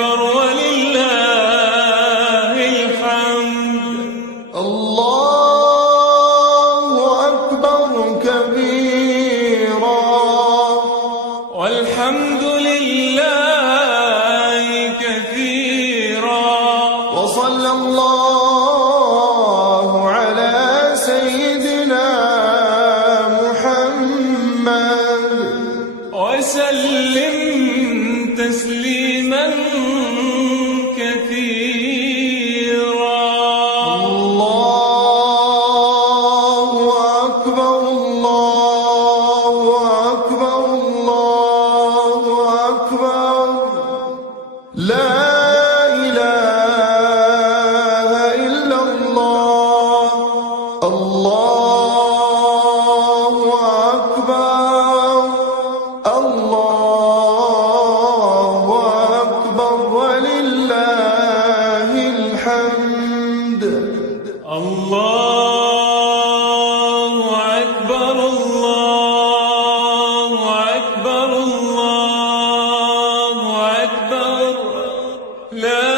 أكبر ولله الحمد. الله أكبر كبيرا والحمد لله كثيرا. وصلى الله على سيدنا محمد وسلم تسليما كثيرا. الله أكبر الله أكبر الله أكبر لا إله إلا الله. الله أكبر الله أكبر ولله الحمد. الله أكبر الله أكبر الله أكبر لا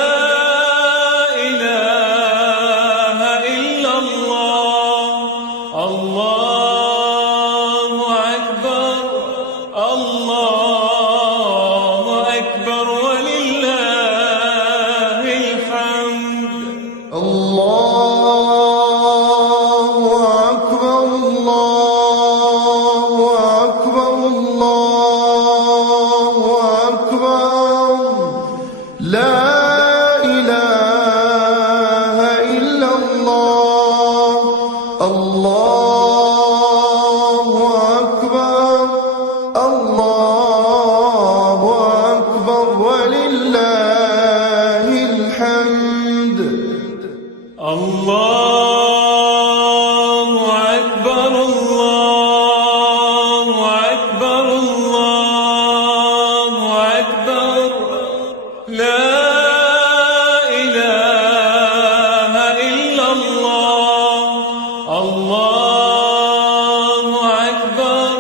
إله إلا الله. الله أكبر الله أكبر ولله الحمد. الله أكبر الله أكبر الله أكبر لا إله إلا الله. الله أكبر الله أكبر ولله الحمد. الله أكبر الله أكبر الله أكبر لا إله إلا الله. الله أكبر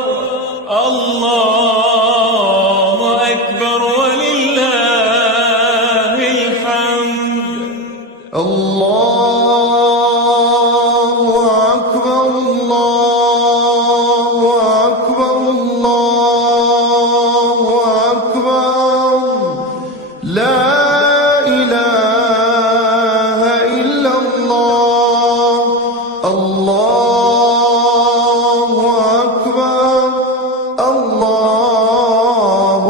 الله أكبر ولله الحمد. الله أكبر الله أكبر الله أكبر لا إله إلا الله. الله أكبر الله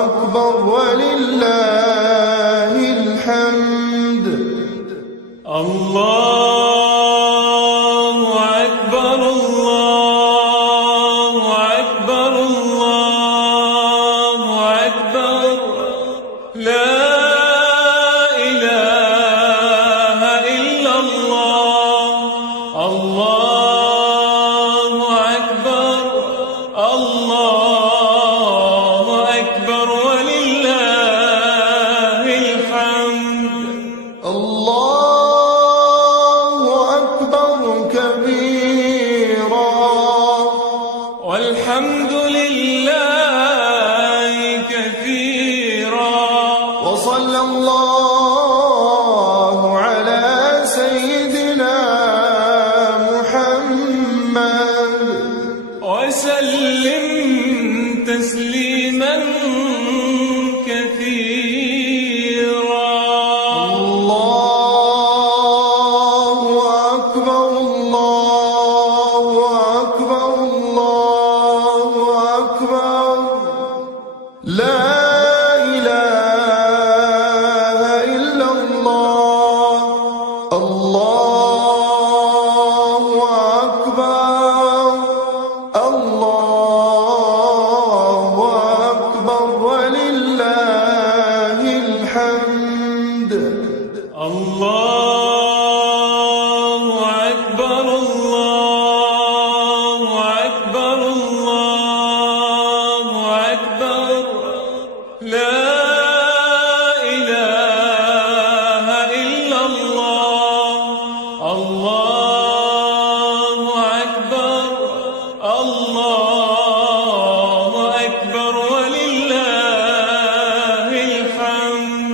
أكبر ولله الحمد. الله أكبر الله أكبر الله أكبر لا إله إلا الله. الله أكبر الله أكبر ولله الحمد. الله أكبر كبيرا والحمد لله كثيرا. وصلى الله على سيدنا محمد وسلم تسليما كثيرا. الله أكبر الله أكبر الله أكبر لا إله إلا الله. الله أكبر الله أكبر ولله الحمد. الله أكبر الله أكبر الله أكبر لا إله إلا الله. الله أكبر الله أكبر ولله الحمد.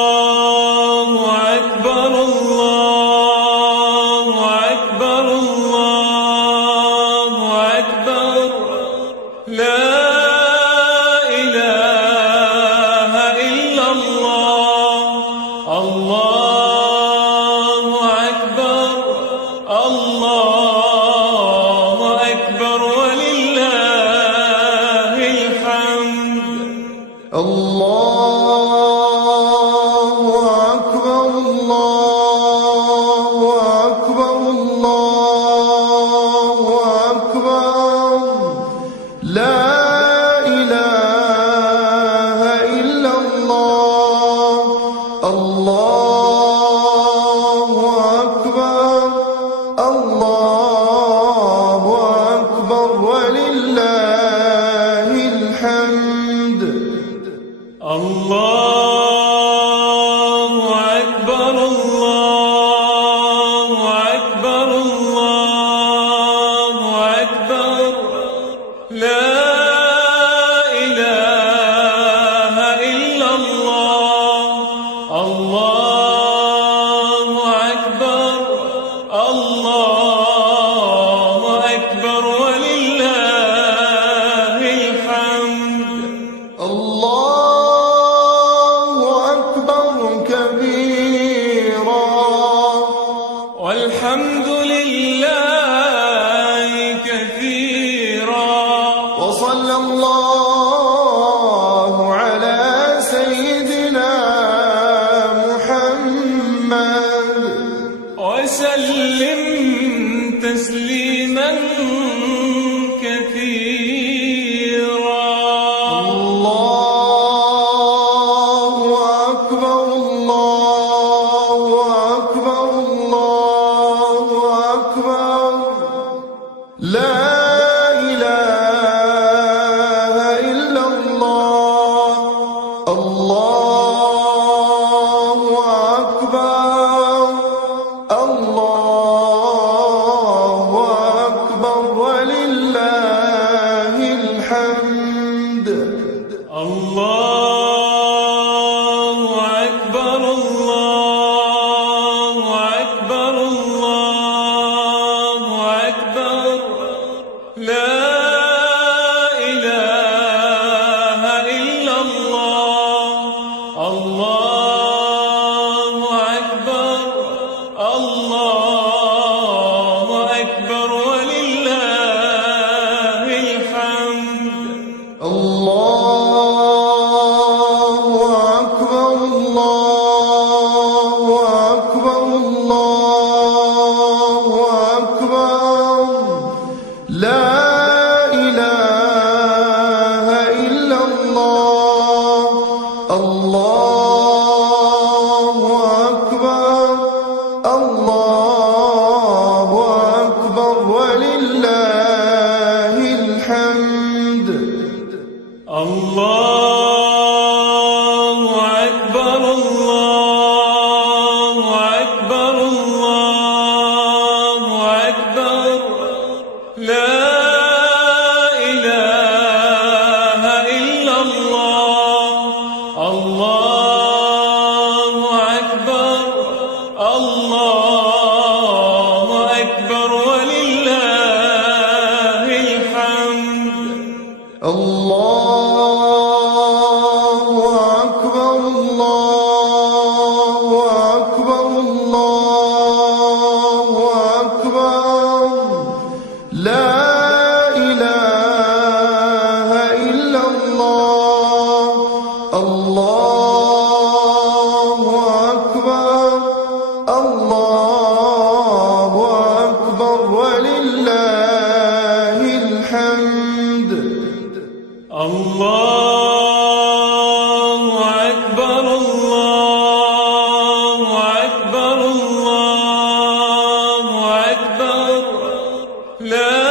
الله أكبر الله أكبر الله أكبر لا إله إلا الله الله أكبر الله أكبر ولله الحمد الله أكبر الله أكبر الله أكبر لا إله إلا الله الله أكبر الله أكبر ولله الحمد الله أكبر الله أكبر الله أكبر لا إله إلا الله الله أكبر الله أكبر ولله الحمد الله أكبر كبيرا والحمد لله كثيرا وصلى الله على سيدنا محمد وسلم تسليما كثيرا الله أكبر الله أكبر الله أكبر لا إله إلا الله الله أكبر الله أكبر ولله الحمد الله أكبر الله أكبر الله أكبر لا إله إلا الله الله أكبر الله أكبر ولله الحمد الله أكبر الله أكبر الله أكبر لا إله إلا الله الله أكبر الله أكبر ولله الحمد الله أكبر الله أكبر الله أكبر لا إله إلا الله الله أكبر الله أكبر ولله الحمد الله أكبر الله أكبر الله أكبر لا إله إلا الله الله أكبر الله أكبر ولله الحمد الله أكبر الله أكبر الله أكبر لا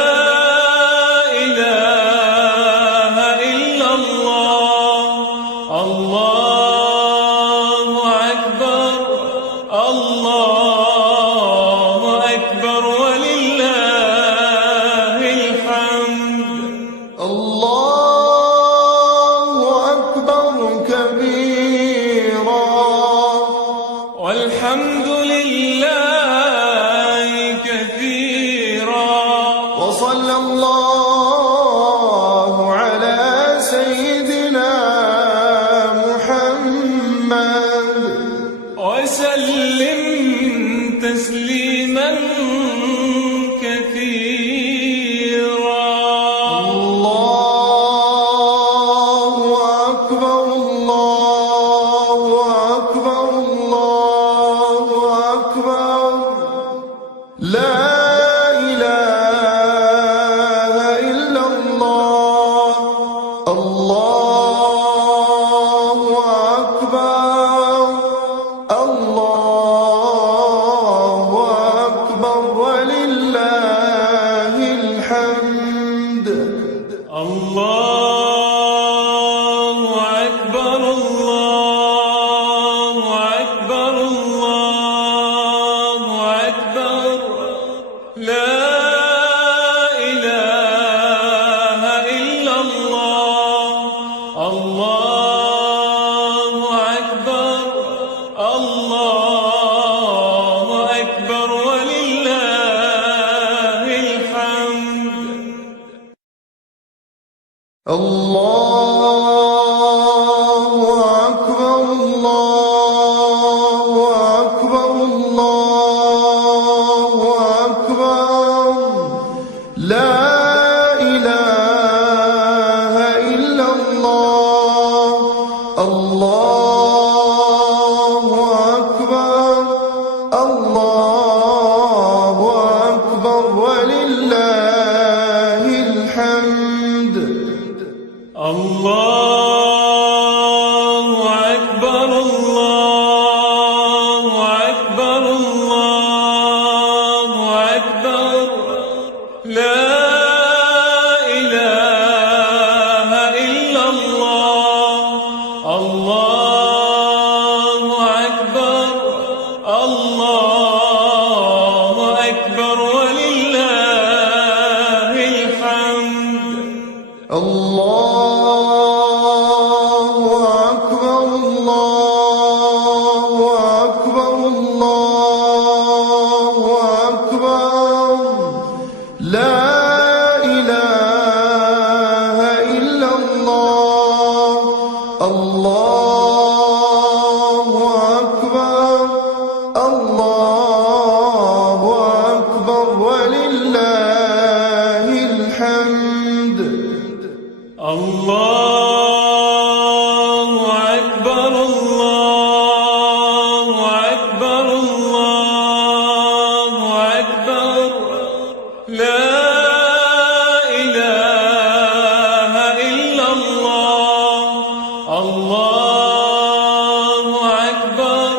إله إلا الله الله أكبر الله أكبر ولله الحمد الله أكبر تسليما كثيرا. الله أكبر الله أكبر الله أكبر لا إله إلا الله. الله أكبر الله أكبر ولله الحمد. الله أكبر الله أكبر الله أكبر لا إله إلا الله. الله أكبر الله أكبر ولله الحمد. الله أكبر الله أكبر الله أكبر لا إله إلا الله. الله أكبر الله أكبر ولله الحمد. الله أكبر الله أكبر الله أكبر لا إله إلا الله. الله أكبر الله أكبر ولله الحمد. الله أكبر الله أكبر الله أكبر لا إله إلا الله. الله أكبر الله أكبر ولله الحمد. الله أكبر الله أكبر الله أكبر لا إله إلا الله. الله أكبر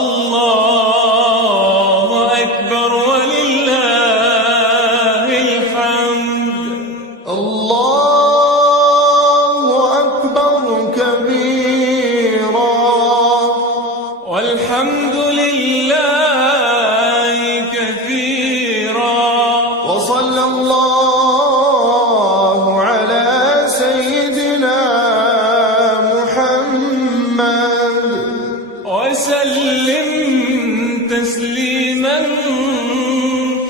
الله أكبر ولله الحمد. الله أكبر كبيرا والحمد لله كثيرا. وصلى الله على سيدنا محمد وسلم تسليما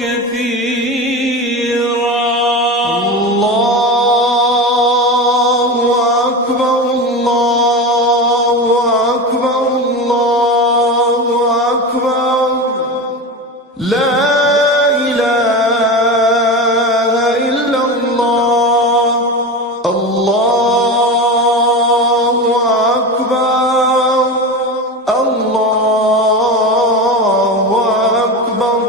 كثيرا. الله أكبر الله أكبر الله أكبر لا إله إلا الله. الله أكبر الله أكبر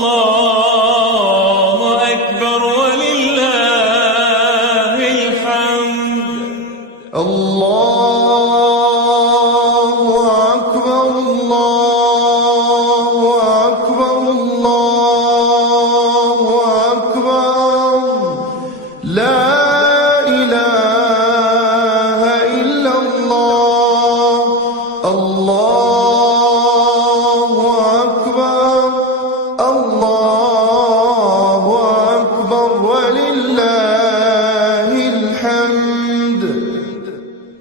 الله أكبر ولله الحمد. الله أكبر الله أكبر الله أكبر لا إله إلا الله. الله أكبر الله أكبر ولله الحمد.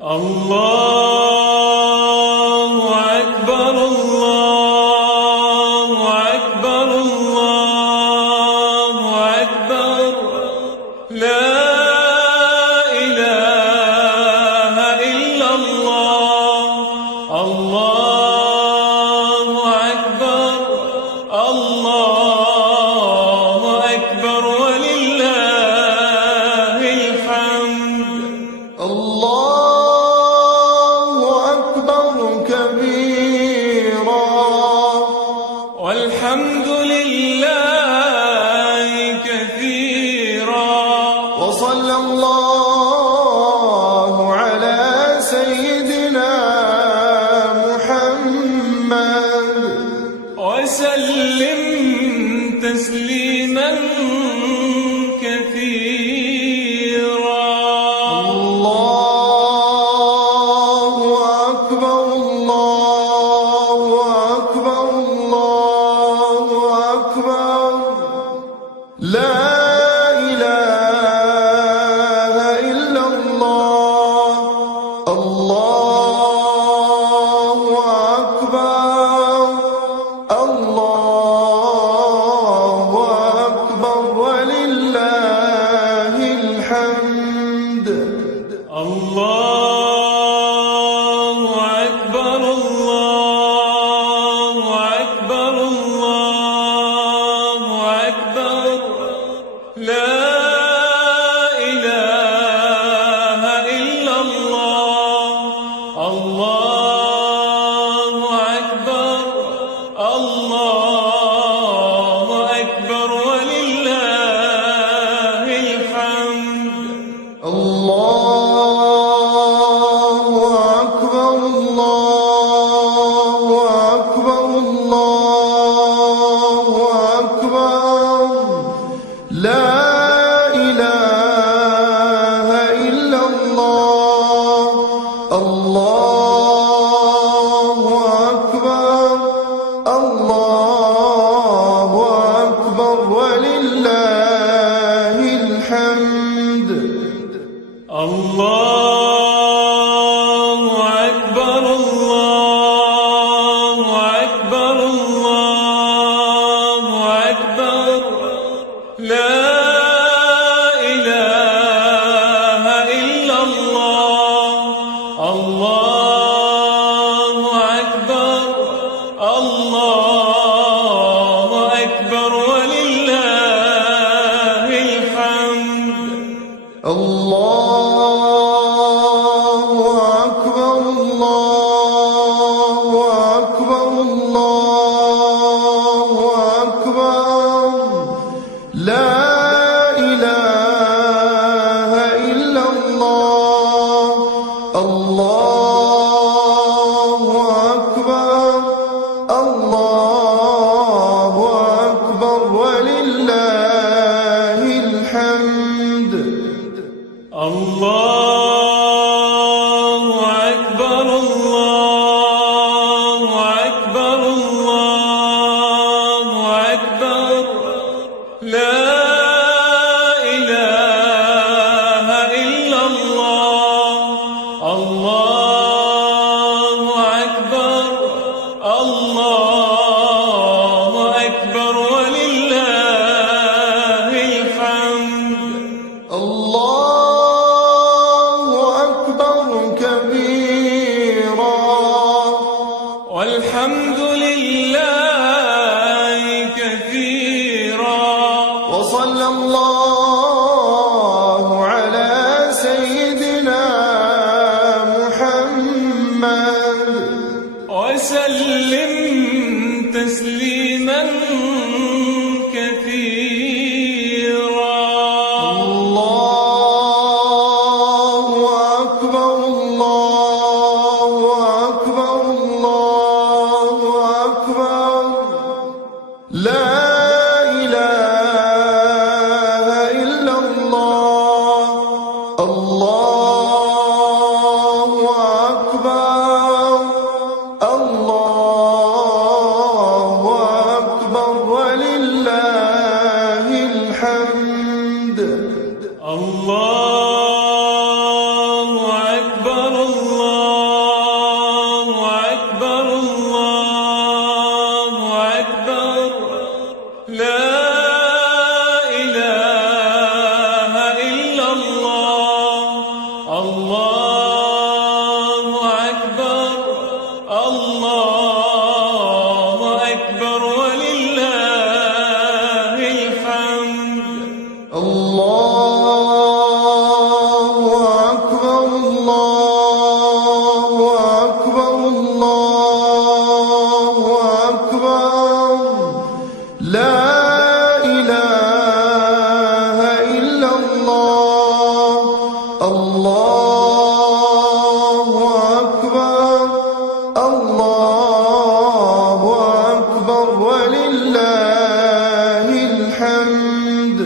الله أكبر الله أكبر الله أكبر لا إله إلا الله. الله أكبر الله أكبر ولله الحمد. الله أكبر كبيرا والحمد لله كثيرا وصلى الله على سيدنا محمد وسلم تسليما كثيرا. الله أكبر الله أكبر الله أكبر لا إله إلا الله. الله أكبر الله أكبر ولله الحمد. الله أكبر الله أكبر الله أكبر لا إله إلا الله. الله أكبر الله أكبر ولله الحمد. الله أكبر الله أكبر الله أكبر لا إله إلا الله. الله أكبر الله أكبر ولله الحمد. الله أكبر الله أكبر الله أكبر لا إله إلا الله. الله أكبر الله أكبر ولله الحمد. الله أكبر الله أكبر الله أكبر لا إله إلا الله. الله أكبر الله أكبر ولله الحمد. الله أكبر الله أكبر الله أكبر لا إله إلا الله. الله أكبر الله أكبر ولله الحمد. الله أكبر كبيرا والحمد لله كثيرا وصلى الله على سيدنا محمد وسلم تسليما الحمد الله أكبر الله أكبر الله أكبر لا إله إلا الله الله أكبر الله أكبر ولله الحمد الله أكبر الله أكبر الله أكبر لا إله إلا الله الله أكبر الله أكبر ولله الحمد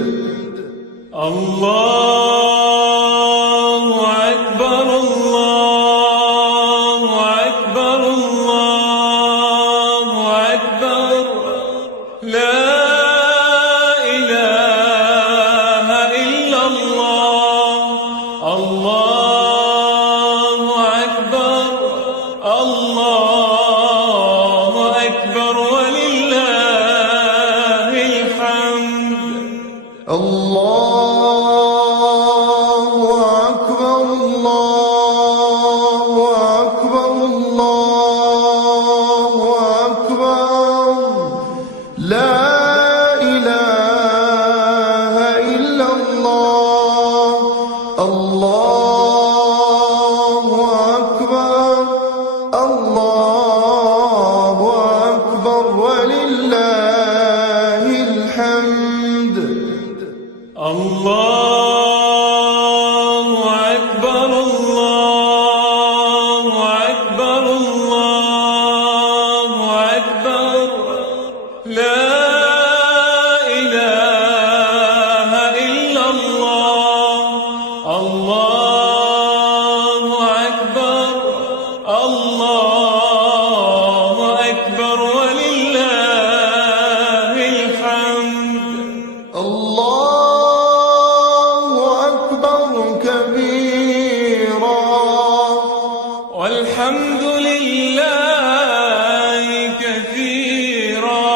الله أكبر الله أكبر الله أكبر لا إله إلا الله الله أكبر الله أكبر ولله الحمد الله أكبر الله أكبر الله أكبر لا إله إلا الله الله أكبر الله أكبر ولله الحمد الله أكبر الله أكبر الله أكبر لا إله إلا الله الله أكبر الله أكبر ولله الحمد الله أكبر كبيرا والحمد لله كثيرا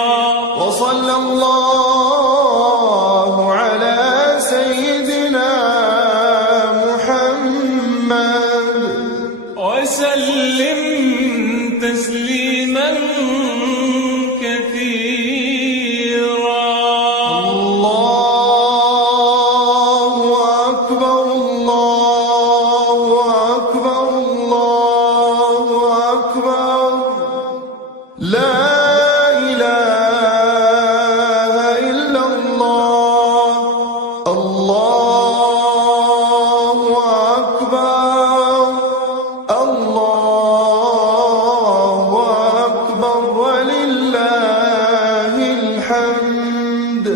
وصلى الله على سيدنا محمد وسلم تسليما كثيرا الله أكبر الله أكبر الله أكبر لا إله إلا الله الله أكبر الله أكبر ولله الحمد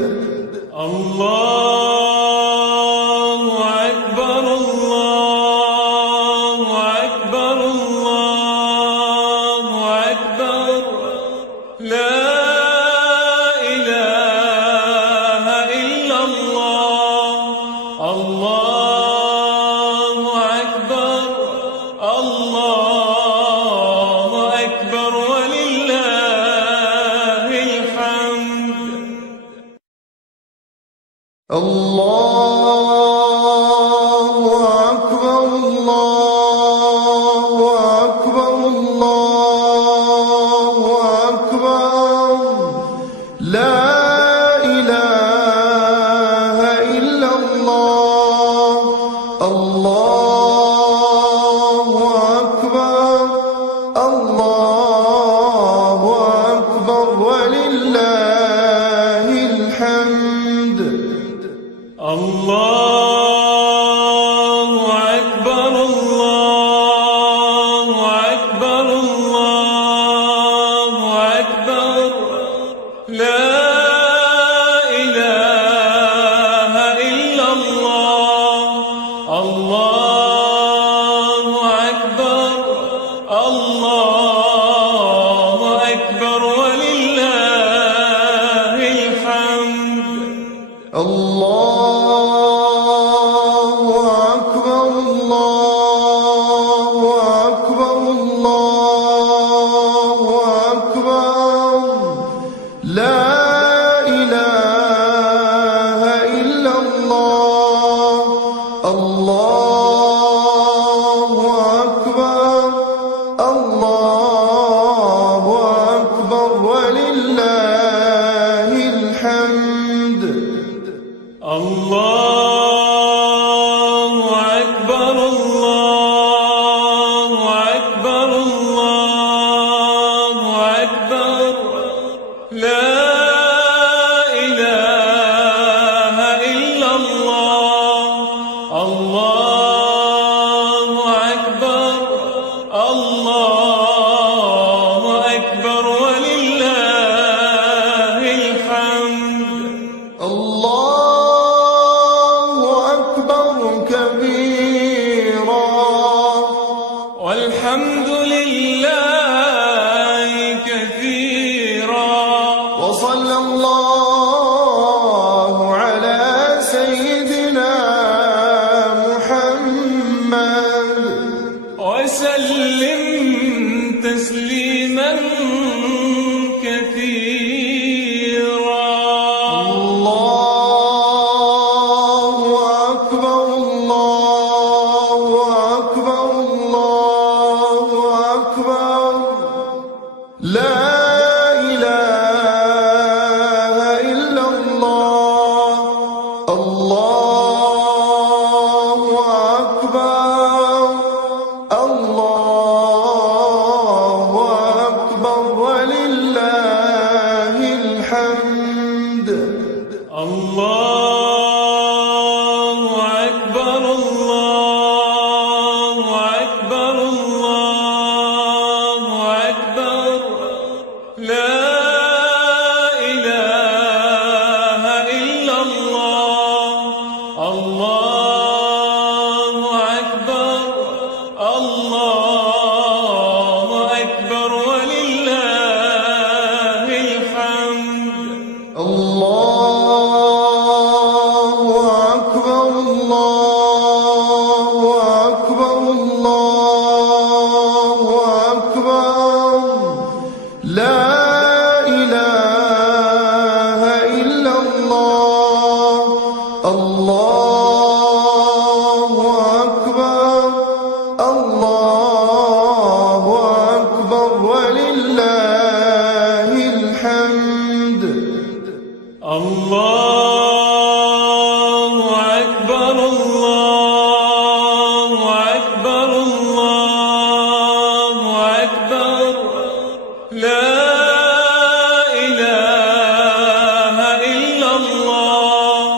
الله أكبر الله أكبر الله أكبر لا إله إلا الله الله أكبر الله أكبر ولله الحمد الله أكبر الله أكبر الله أكبر لا إله إلا الله الله أكبر الله أكبر ولله الحمد الله أكبر الله أكبر الله أكبر لا إله إلا الله الله أكبر الله أكبر ولله الحمد الله أكبر الله أكبر الله أكبر لا إله إلا الله الله أكبر الله أكبر ولله الحمد الله أكبر الله أكبر الله أكبر لا إله إلا الله الله أكبر الله أكبر ولله الحمد الله أكبر كبيرا والحمد لله كثيرا وصلى الله على سيدنا محمد وسلم تسليما كثيرا الله أكبر الله أكبر الله أكبر لا إله إلا الله الله أكبر الله أكبر ولله الحمد الله أكبر الله أكبر الله أكبر لا إله إلا الله الله أكبر الله أكبر ولله الحمد الله أكبر الله أكبر الله أكبر لا إله إلا الله الله أكبر الله أكبر ولله الحمد الله أكبر الله أكبر الله أكبر لا إله إلا الله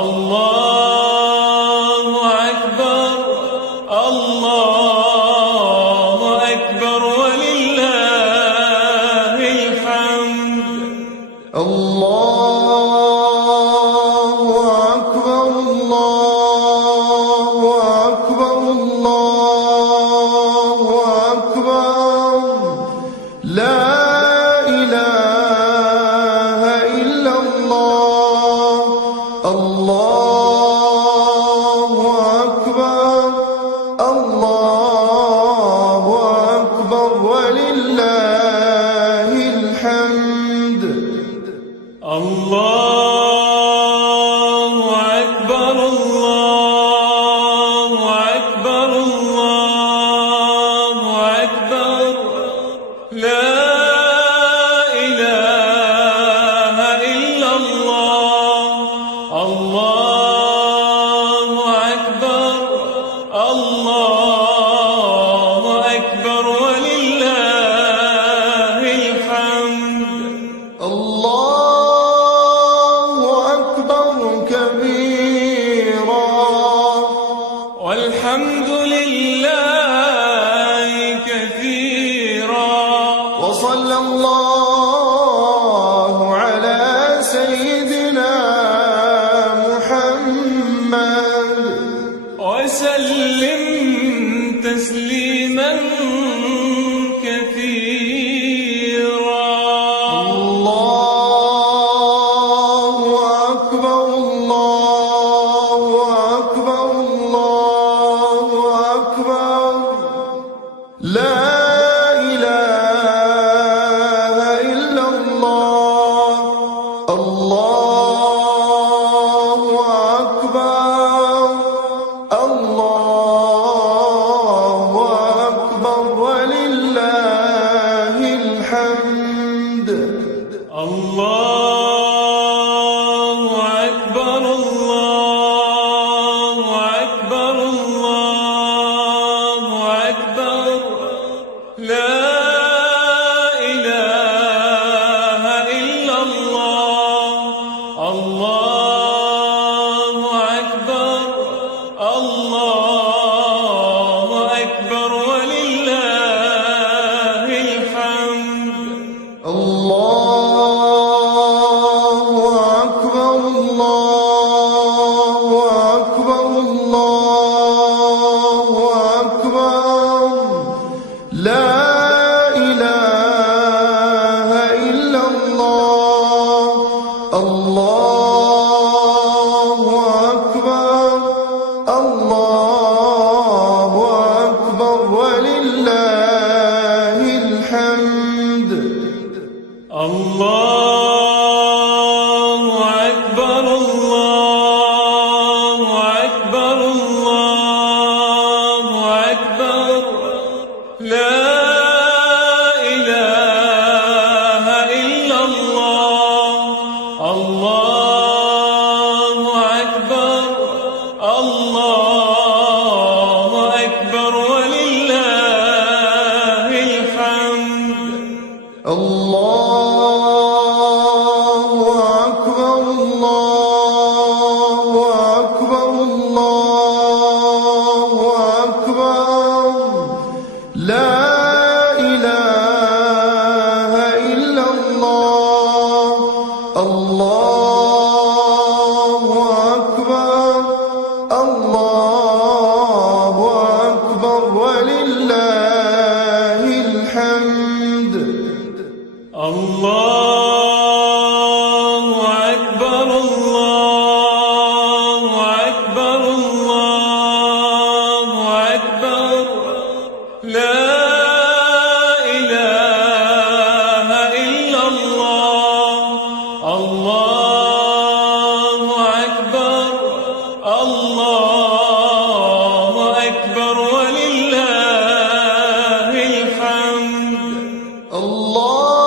الله أكبر الله أكبر ولله الحمد الله أكبر الله أكبر الله أكبر لا إله إلا الله الله أكبر الله أكبر ولله الحمد الله أكبر الله أكبر الله أكبر لا إله إلا الله الله أكبر الله أكبر ولله الحمد الله الله أكبر الله أكبر ولله الحمد الله أكبر الله أكبر الله أكبر لا إله إلا الله الله أكبر الله أكبر ولله الحمد الله أكبر الله أكبر الله أكبر لا إله إلا الله الله أكبر الله أكبر ولله الحمد الله أكبر الله أكبر الله أكبر لا إله إلا الله الله أكبر الله أكبر ولله الحمد الله أكبر الله أكبر الله أكبر لا إله إلا الله الله أكبر الله أكبر ولله الحمد الله أكبر الله أكبر الله أكبر لا إله إلا الله الله أكبر الله أكبر ولله الحمد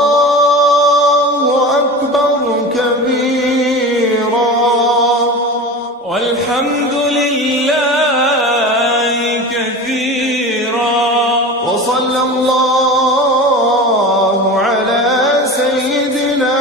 الله أكبر كبيرا والحمد لله كثيرا وصلى الله على سيدنا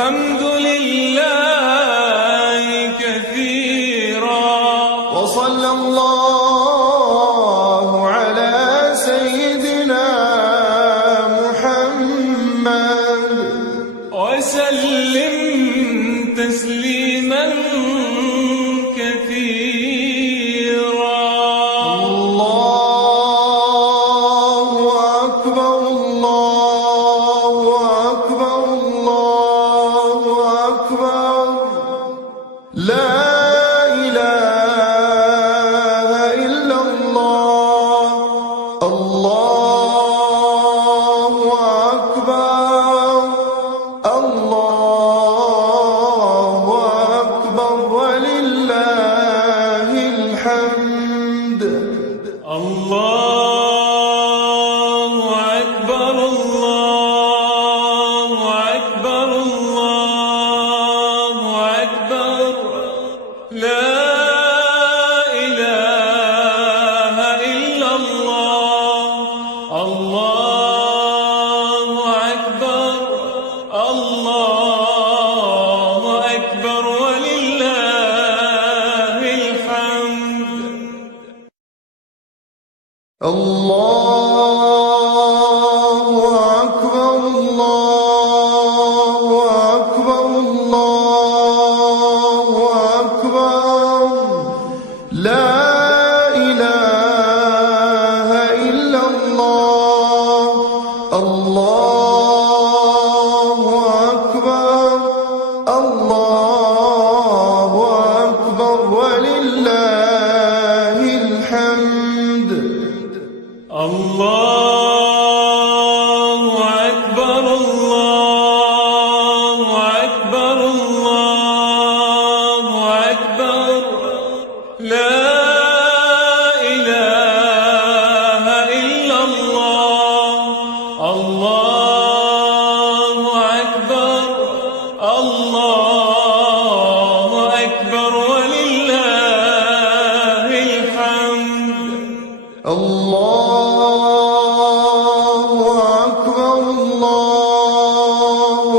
والحمد لله كثيرا وصلى الله على سيدنا محمد وسلم تسليما كثيرا. الله أكبر الله أكبر الله أكبر لا إله إلا الله. الله أكبر الله أكبر ولله الحمد. الله أكبر الله أكبر الله أكبر لا إله إلا الله. الله أكبر الله أكبر ولله الحمد. الله أكبر الله أكبر الله أكبر لا إله إلا الله. الله أكبر الله أكبر ولله الحمد. الله أكبر الله أكبر الله أكبر لا إله إلا الله. الله أكبر الله أكبر ولله الحمد. الله أكبر الله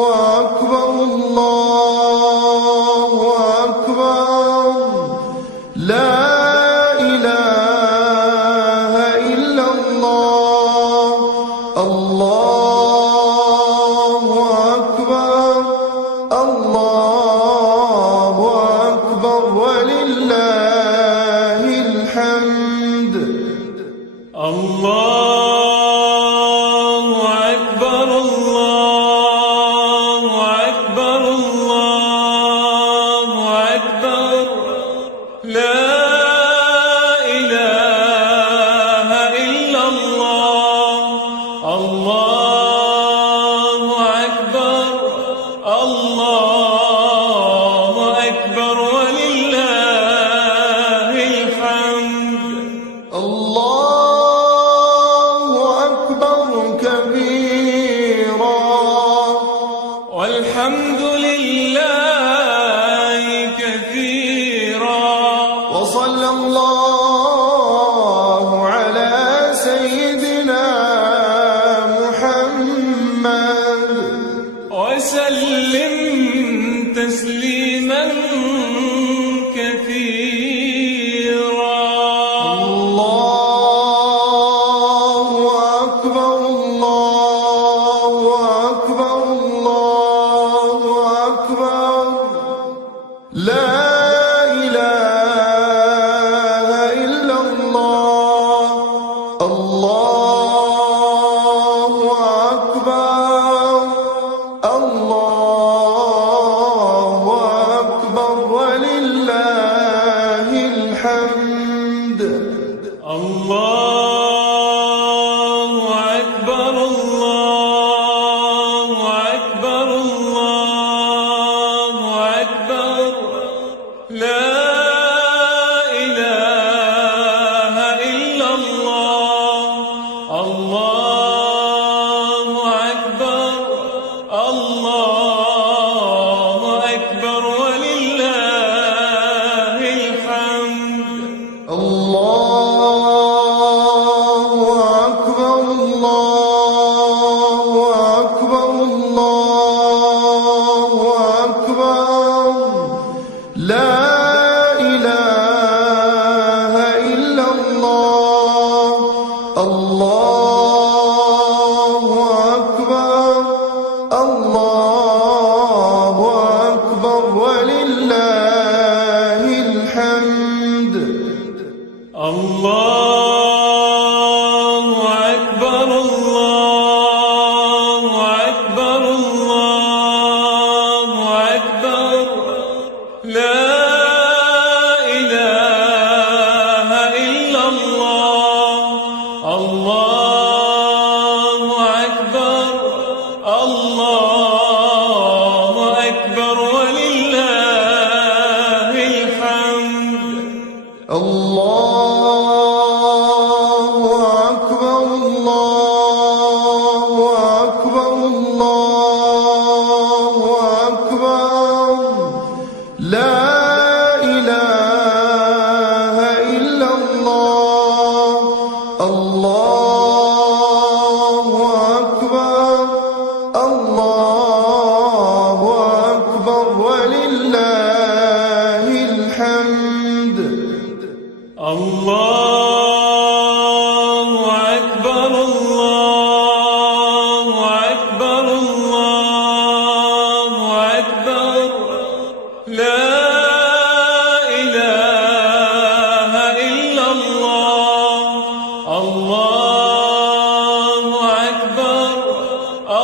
أكبر الله أكبر لا إله إلا الله. الله أكبر الله أكبر ولله الحمد. الله أكبر الله أكبر الله أكبر لا إله إلا الله. الله أكبر الله أكبر ولله الحمد. الله أكبر كبيرا والحمد لله كثيرا وصلى الله على سيدنا محمد وسلم تسليما كثيرا. الله أكبر الله أكبر الله أكبر لا إله إلا الله. الله أكبر الله أكبر ولله الحمد. الله أكبر الله أكبر الله أكبر لا إله إلا الله. الله أكبر الله أكبر ولله الحمد. الله أكبر الله أكبر الله الله أكبر ولله الحمد. الله أكبر الله أكبر الله أكبر لا إله إلا الله. الله أكبر الله أكبر ولله الحمد. الله أكبر الله أكبر الله أكبر لا إله إلا الله. الله أكبر الله أكبر ولله الحمد. الله أكبر الله أكبر الله أكبر لا إله إلا الله. الله أكبر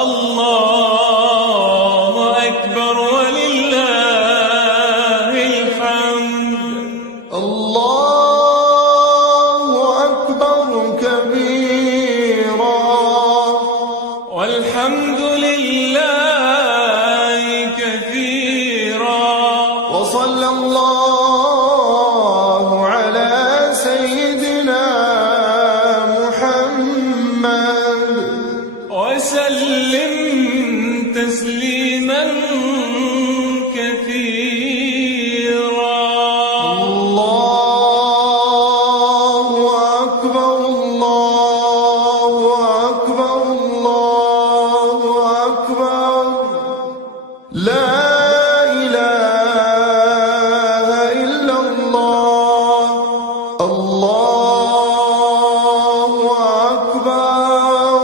الله أكبر ولله الحمد. الله أكبر كبيرا والحمد لله كثيرا وصلى الله على سيدنا محمد وسلم تسليما كثيرا. الله أكبر الله أكبر الله أكبر لا إله إلا الله. الله أكبر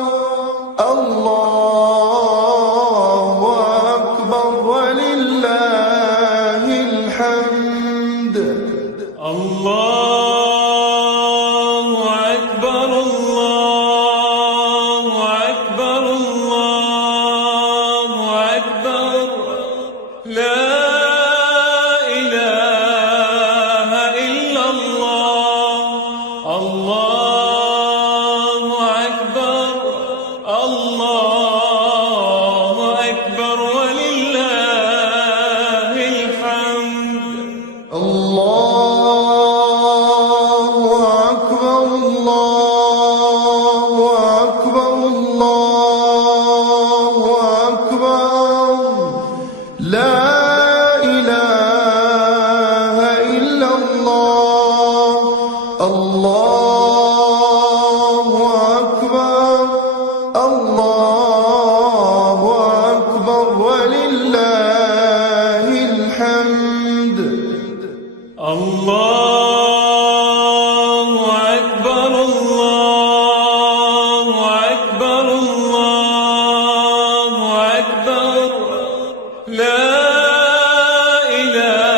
الله أكبر ولله الحمد. الله أكبر الله أكبر الله أكبر لا إله إلا الله. الله أكبر الله أكبر ولله الحمد. الله أكبر الله أكبر الله أكبر لا إله إلا الله. الله أكبر الله أكبر ولله الحمد. الله أكبر الله أكبر الله أكبر لا إله إلا الله. الله أكبر الله أكبر ولله الحمد. الله أكبر الله أكبر الله أكبر لا إله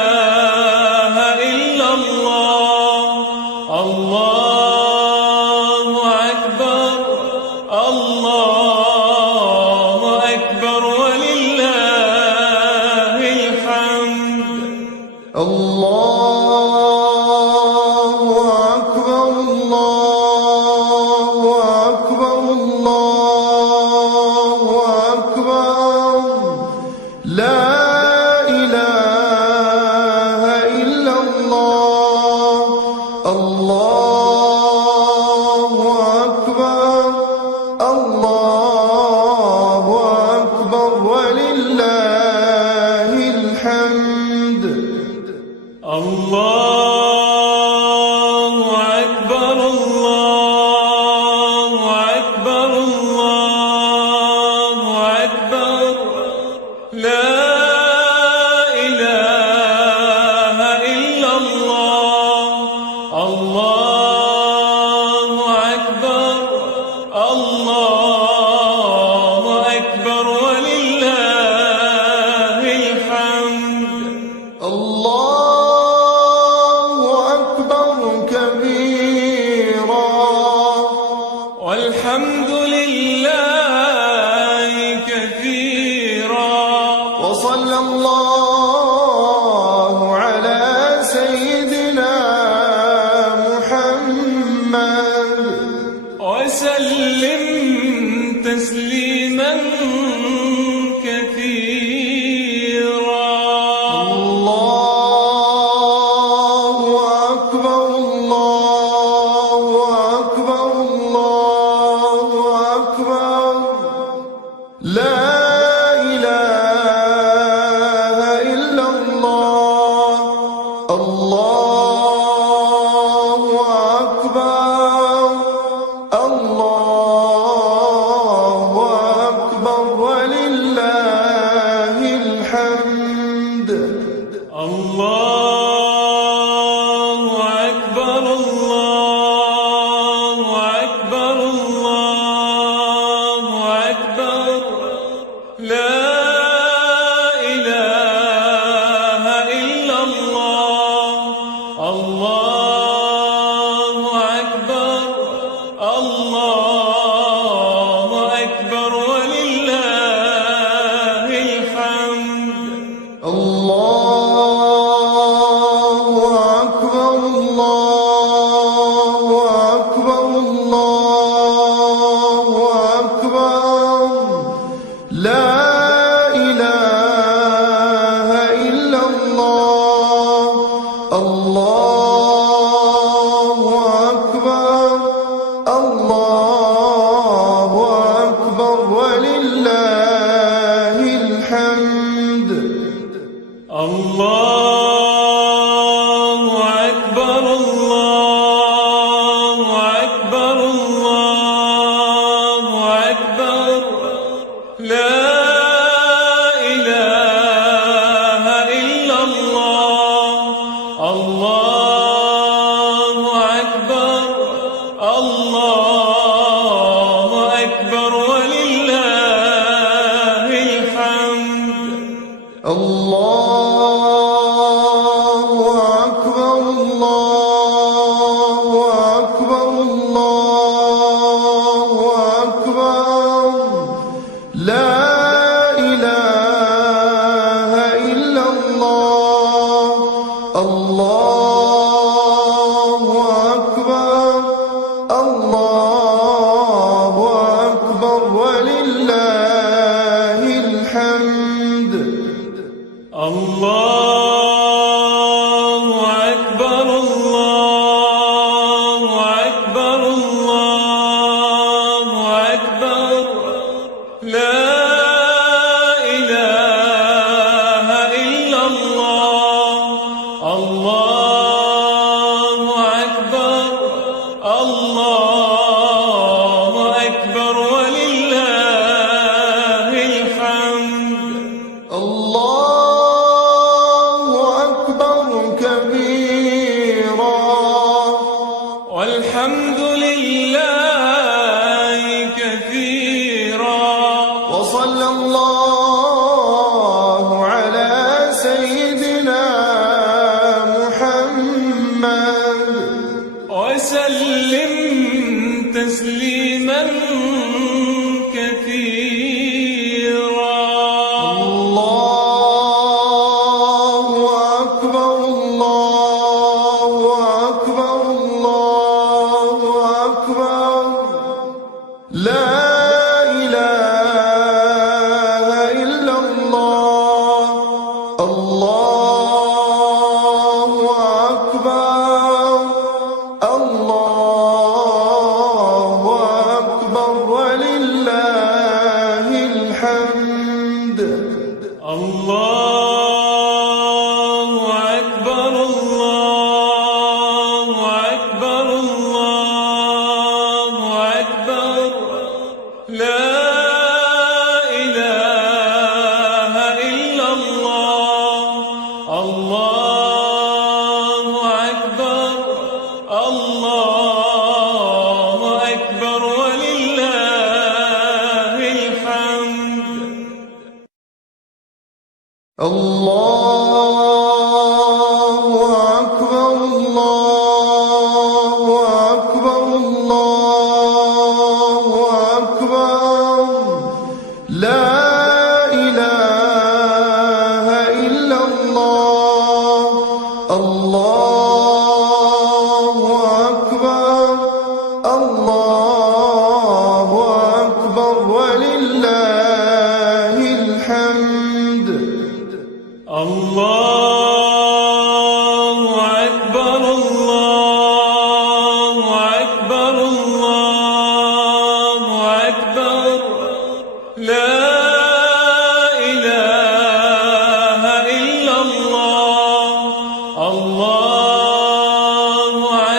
إلا الله. الله أكبر الله أكبر ولله الحمد. الله أكبر الله أكبر الله أكبر لا إله إلا الله. الله أكبر الله أكبر ولله وصلى الله على سيدنا محمد وسلم تسليما كثيرا. الله أكبر الله أكبر الله أكبر لا إله إلا الله. الله أكبر الله أكبر ولله الحمد. الله أكبر الله أكبر الله أكبر لا إله إلا الله. الله أكبر الله أكبر ولله الحمد. الله أكبر الله أكبر الله أكبر لا إله إلا الله. الله أكبر الله أكبر ولله الحمد. الله أكبر الله أكبر الله أكبر لا إله إلا الله. الله أكبر الله أكبر ولله الحمد. الله أكبر الله أكبر الله أكبر لا إله إلا الله. الله أكبر الله أكبر ولله الحمد. الله أكبر الله أكبر الله أكبر لا إله إلا الله. الله أكبر الله أكبر ولله الحمد. الله أكبر كبيرا والحمد لله كثيرا. وصلى الله على سيدنا محمد وسلم تسليما كثيرا. الله أكبر الله أكبر الله أكبر لا إله إلا الله. الله أكبر الله أكبر ولله الحمد. الله أكبر الله أكبر الله أكبر لا إله إلا الله. الله أكبر الله أكبر ولله الحمد. الله أكبر الله أكبر الله أكبر لا إله الله أكبر الله أكبر الله أكبر لا إله إلا الله الله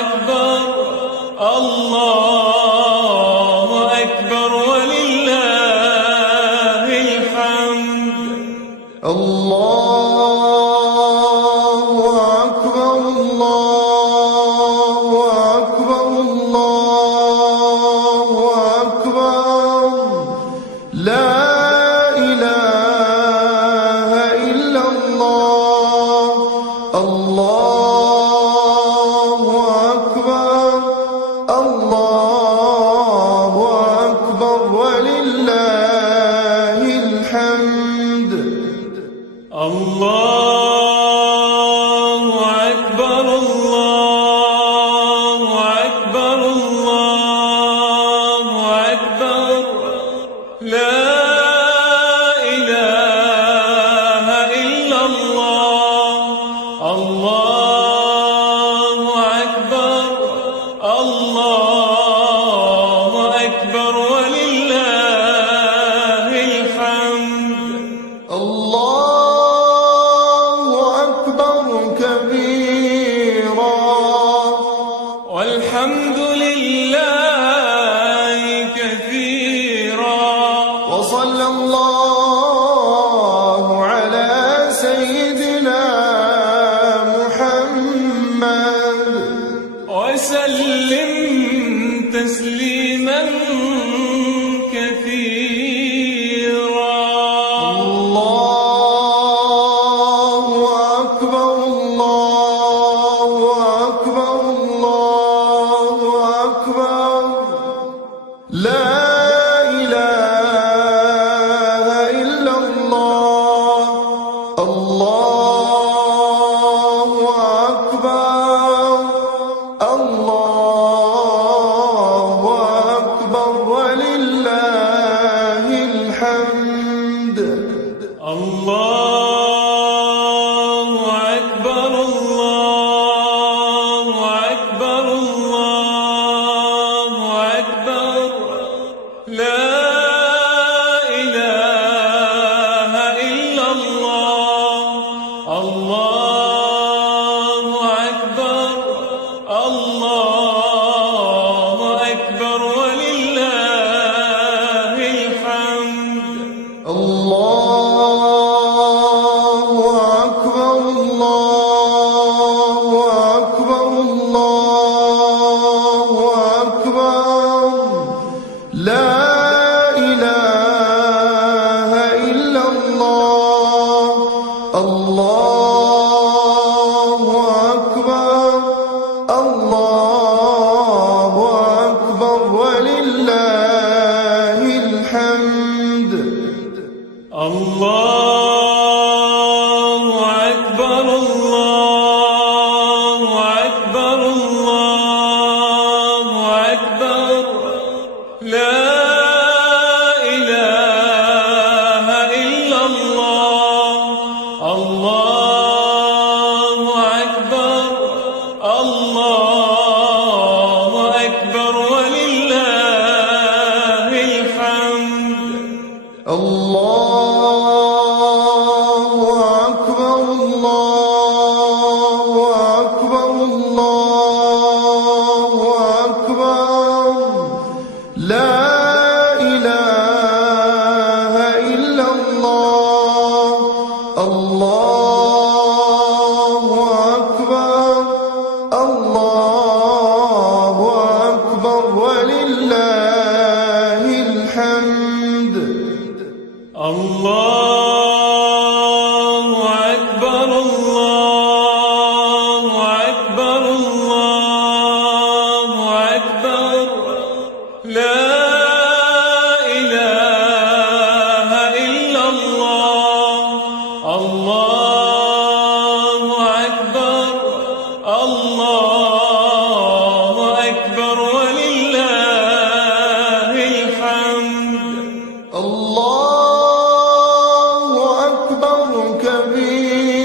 أكبر الله أكبر ولله الحمد الله أكبر الله أكبر الله أكبر لا إله إلا الله الله أكبر الله أكبر ولله الحمد الله أكبر الله أكبر الله أكبر لا إله إلا الله الله أكبر الله أكبر ولله الحمد الله أكبر كبيرا والحمد لله كثيرا وصلى الله على سيدنا محمد وسلم تسليما كثيرا الله أكبر الله أكبر الله أكبر لا إله إلا الله الله أكبر الله أكبر ولله الحمد الله أكبر الله أكبر الله أكبر لا إله إلا الله الله أكبر الله أكبر ولله الحمد الله أكبر الله أكبر الله أكبر لا إله إلا الله الله أكبر الله أكبر ولله الحمد الله أكبر الله أكبر الله أكبر لا إله إلا الله الله أكبر الله أكبر ولله الحمد الله أكبر الله أكبر الله أكبر لا إله إلا الله الله أكبر الله أكبر ولله الحمد الله أكبر الله أكبر الله أكبر لا إله إلا الله الله أكبر الله أكبر ولله الحمد الله أكبر كبيرا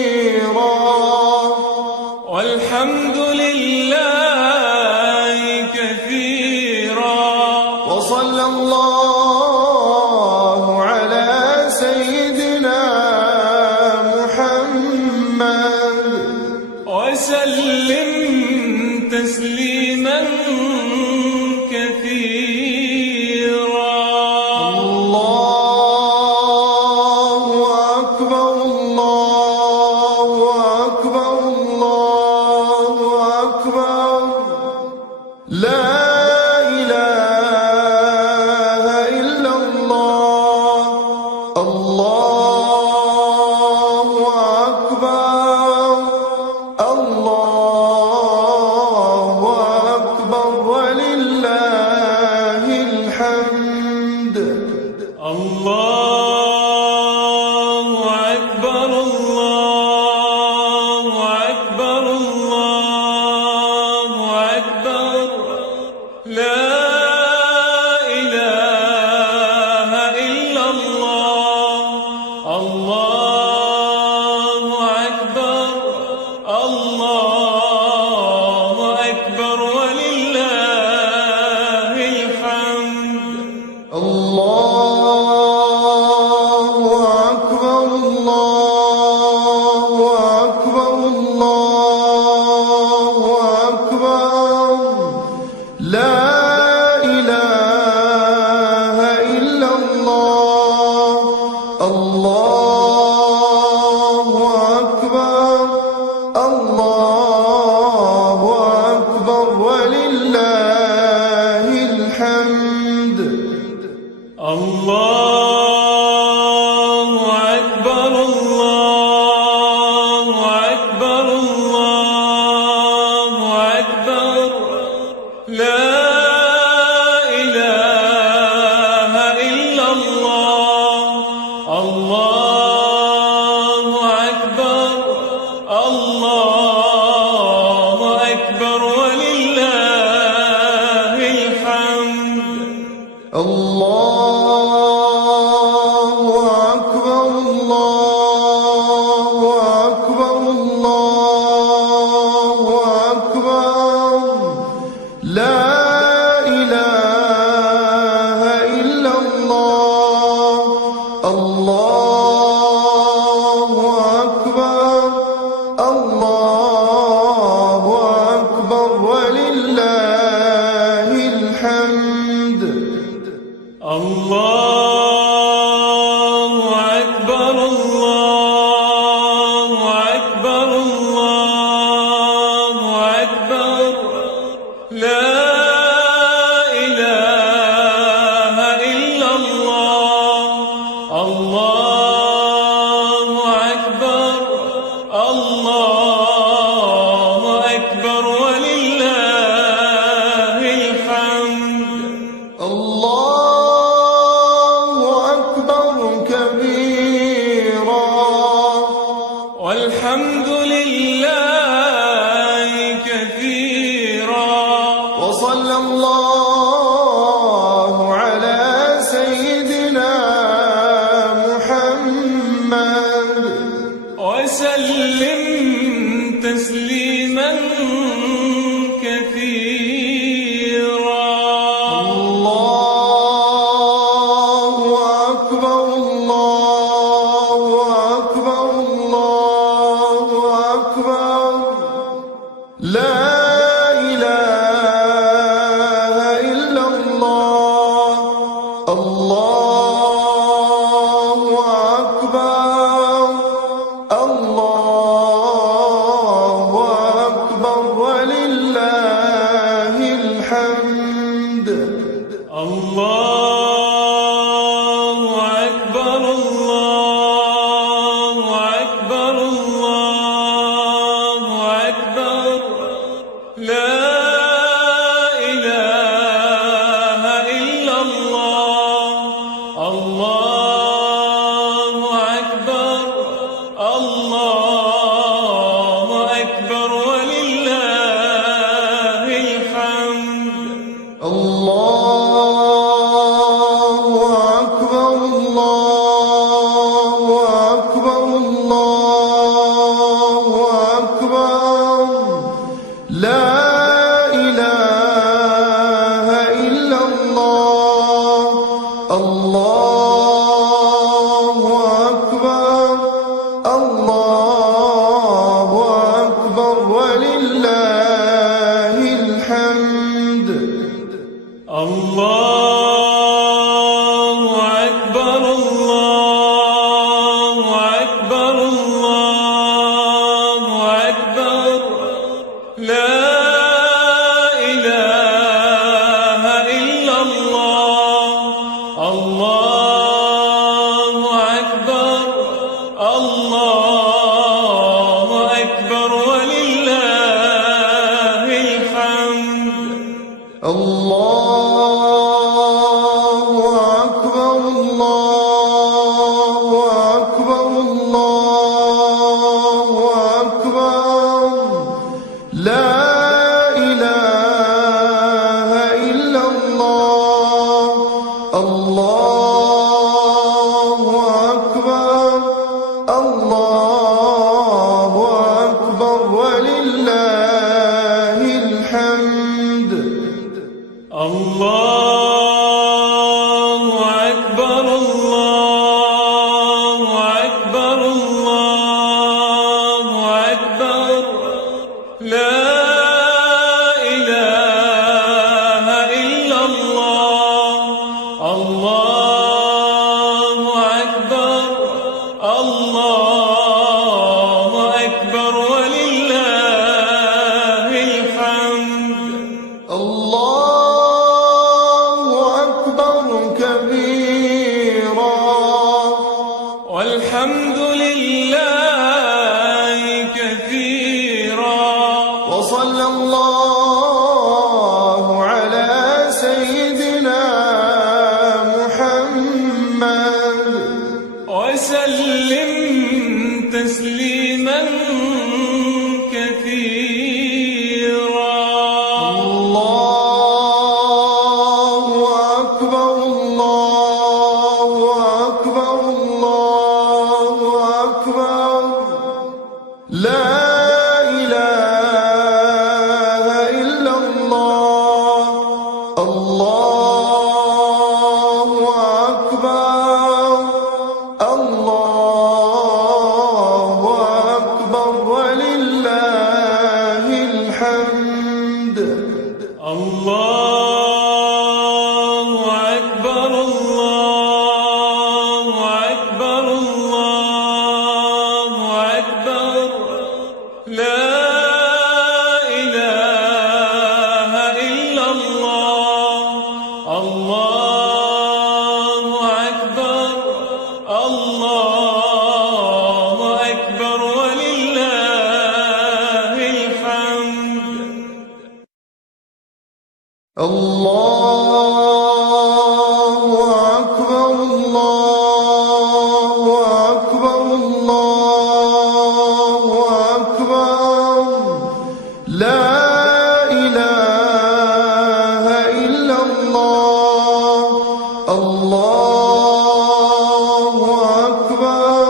تسليما كثيرا. الله أكبر الله أكبر الله أكبر لا إله إلا الله. الله أكبر الله أكبر ولله الحمد. الله أكبر الله أكبر الله أكبر لا إله إلا الله. الله أكبر الله أكبر ولله الحمد. الله أكبر الله أكبر الله أكبر لا إله إلا الله. الله أكبر الله أكبر ولله الحمد. الله أكبر الله أكبر الله أكبر لا إله إلا الله. الله أكبر الله أكبر ولله الحمد. الله أكبر الله أكبر الله أكبر لا إله إلا الله. الله أكبر الله أكبر ولله الحمد. الله أكبر الله أكبر الله أكبر لا إله إلا الله. الله أكبر الله أكبر ولله الحمد. الله أكبر كبيرا والحمد لله كثيرا. وصلى الله على سيدنا محمد وسلم تسليما كثيرا. الله أكبر الله أكبر الله أكبر لا إله إلا الله. الله أكبر الله أكبر ولله الحمد. الله أكبر الله أكبر الله أكبر لا إله إلا الله. الله أكبر الله أكبر ولله الحمد. الله أكبر الله أكبر الله أكبر لا إله إلا الله. الله أكبر الله أكبر ولله الله أكبر ولله الحمد الله أكبر الله أكبر الله أكبر لا إله إلا الله الله أكبر الله أكبر ولله الحمد الله أكبر الله أكبر الله أكبر لا إله إلا الله الله أكبر الله أكبر ولله الحمد الله أكبر كبيرا والحمد لله كثيرا وصلى الله على سيدنا محمد وسلم تسليما كثيرا الله أكبر الله أكبر الله أكبر لا إله إلا الله الله أكبر الله أكبر ولله الحمد الله أكبر الله أكبر الله أكبر لا إله إلا الله الله أكبر الله أكبر ولله الحمد الله أكبر الله أكبر الله أكبر لا إله إلا الله الله أكبر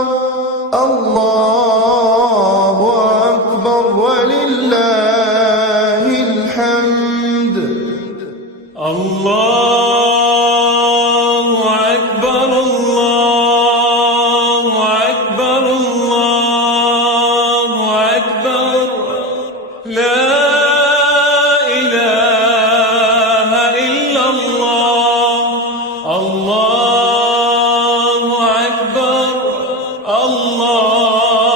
الله أكبر ولله الحمد الله أكبر الله أكبر الله أكبر لا إله إلا الله الله أكبر الله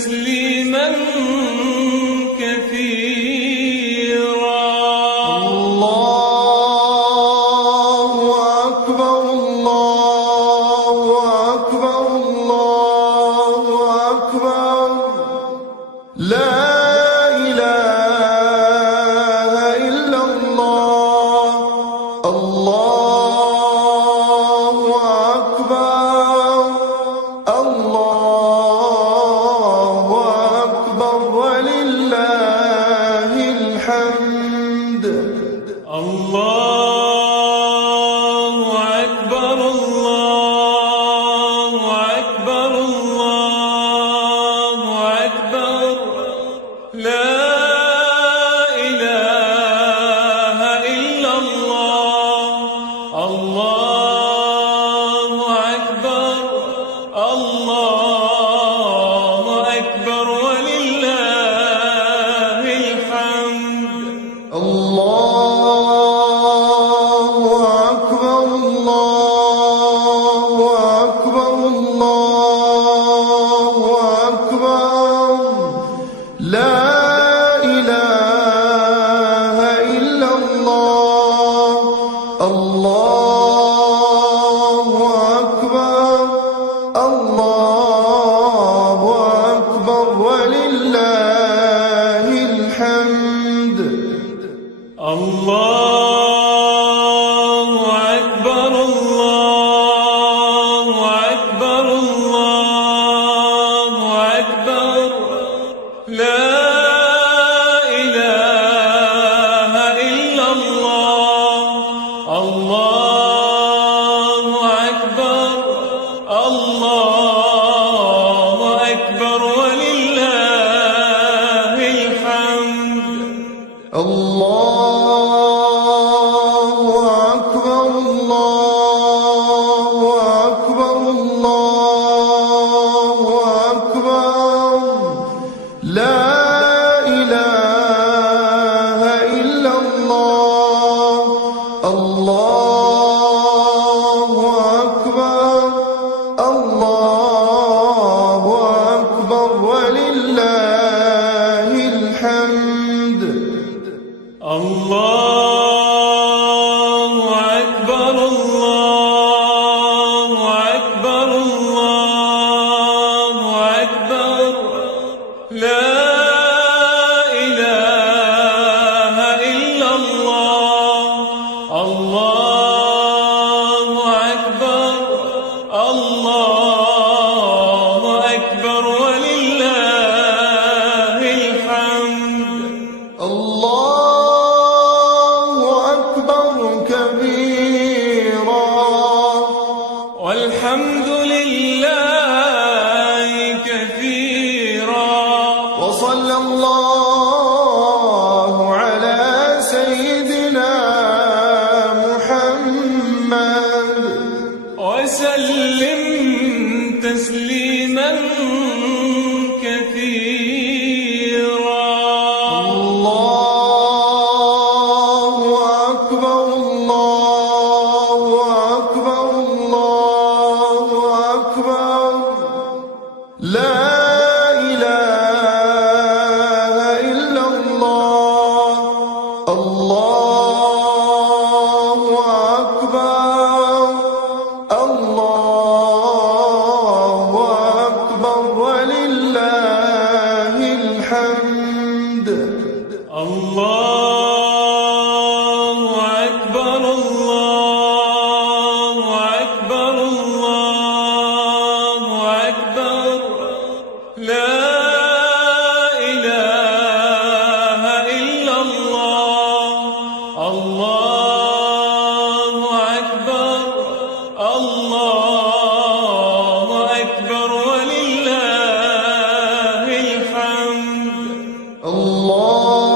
تسليما كثيرا. الله أكبر الله أكبر الله أكبر لا إله إلا الله. الله أكبر الله أكبر ولله الحمد. الله أكبر الله أكبر الله أكبر لا إله إلا الله. الله أكبر الله أكبر ولله الحمد. الله أكبر الله أكبر الله أكبر لا إله إلا الله. الله أكبر الله أكبر ولله الحمد. الله أكبر الله أكبر الله أكبر لا إله إلا الله. الله أكبر الله أكبر ولله الحمد. الله أكبر الله أكبر الله أكبر لا إله إلا الله. الله أكبر الله أكبر ولله الحمد. الله أكبر الله أكبر الله أكبر لا إله إلا الله. الله أكبر الله أكبر ولله الحمد. الله أكبر كبيرا والحمد لله كثيرا. وصلى الله على سيدنا محمد وسلم تسليما كثيرا. الله أكبر الله أكبر الله أكبر لا إله إلا الله. الله أكبر الله أكبر ولله الحمد. الله أكبر الله أكبر الله أكبر لا إله إلا الله. الله أكبر الله أكبر ولله الحمد. الله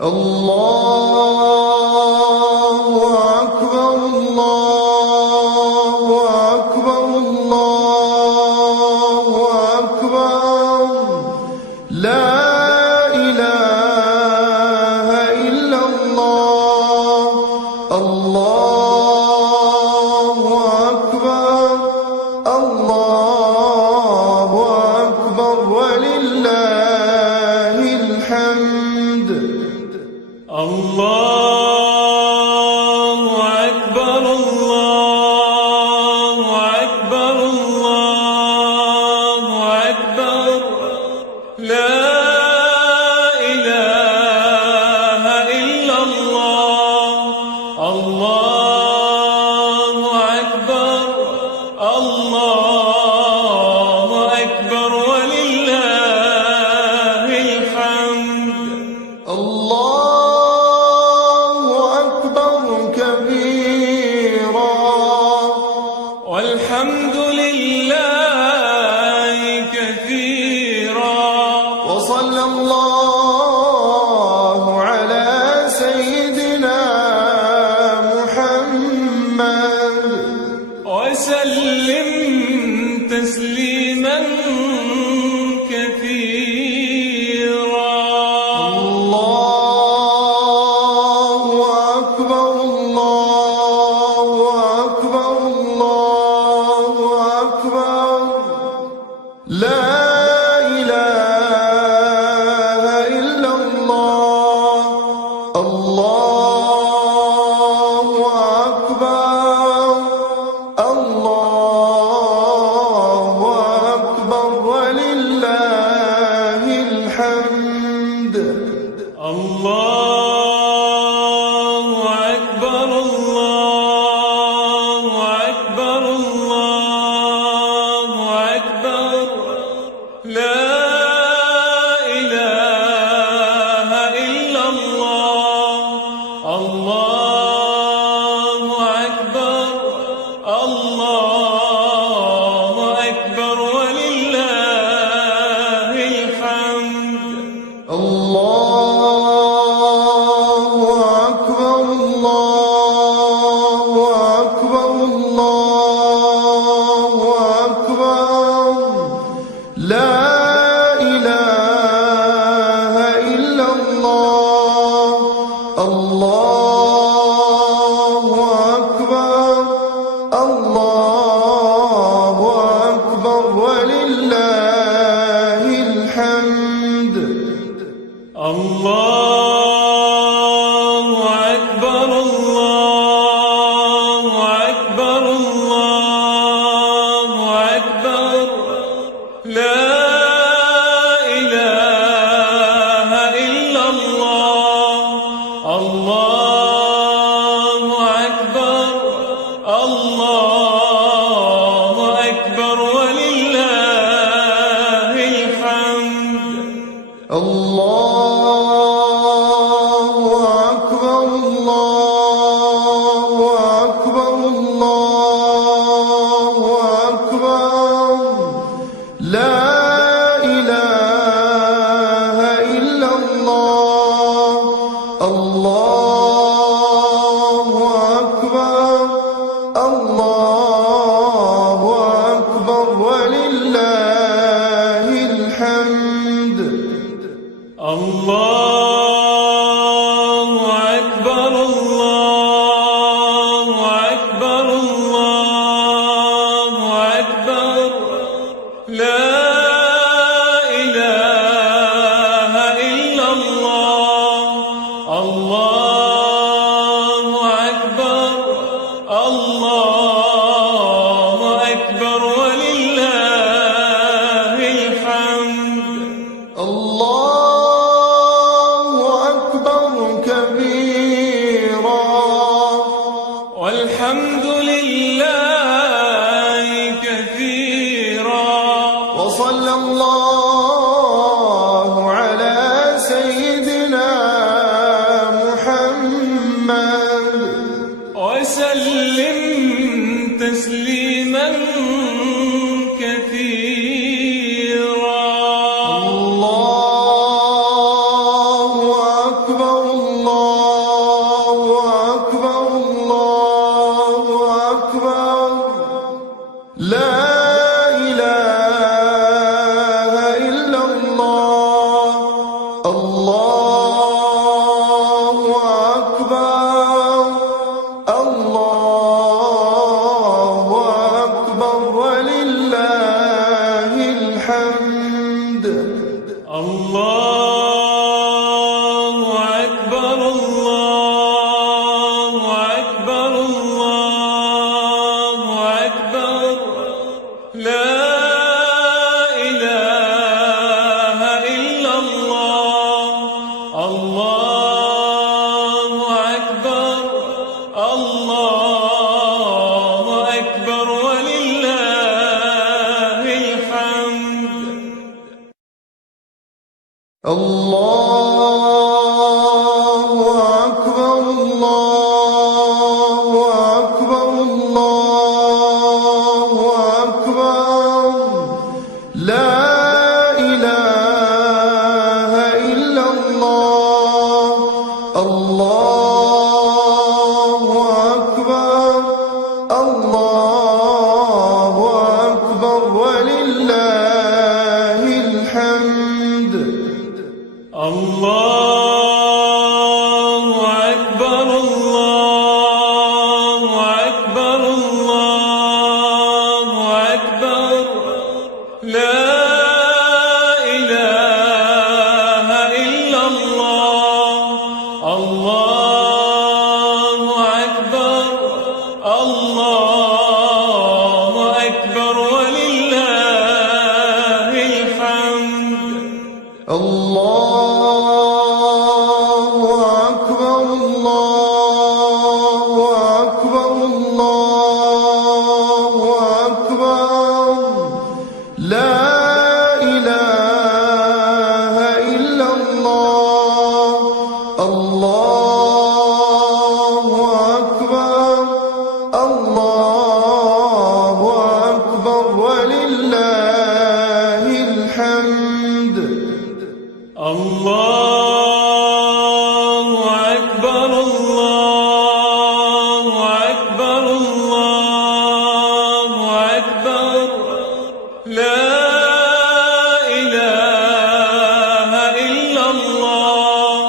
الله أكبر الله أكبر الله أكبر لا إله إلا الله الله أكبر الله أكبر ولله الحمد الله أكبر الله أكبر الله أكبر لا إله إلا الله الله أكبر الله أكبر ولله الحمد الله أكبر كبيرا والحمد لله كثيرا وصلى الله على سيدنا محمد وسلم تسليما كثيرا الله أكبر الله أكبر الله أكبر لا إله إلا الله الله أكبر الله أكبر ولله الحمد الله أكبر الله أكبر الله أكبر لا إله إلا الله الله أكبر الله أكبر ولله الحمد الله أكبر الله أكبر الله أكبر لا إله إلا الله الله أكبر الله أكبر ولله الحمد الله أكبر الله أكبر الله أكبر لا إله إلا الله الله أكبر الله أكبر ولله الحمد الله أكبر الله أكبر الله أكبر لا إله إلا الله الله أكبر الله أكبر ولله الحمد الله أكبر الله أكبر الله أكبر لا إله إلا الله الله أكبر الله أكبر ولله الحمد الله أكبر كبيرا والحمد لله كثيرا وصلى الله على سيدنا محمد وسلم تسليما كثيرا الله أكبر الله أكبر الله أكبر ولله الحمد. الله أكبر الله أكبر الله أكبر لا إله إلا الله. الله أكبر الله أكبر ولله الحمد. الله أكبر الله أكبر الله أكبر لا إله إلا الله. الله أكبر الله أكبر ولله الحمد. الله أكبر الله أكبر الله أكبر لا إله إلا الله. الله أكبر الله أكبر ولله الحمد. الله أكبر الله أكبر الله أكبر لا إله إلا الله.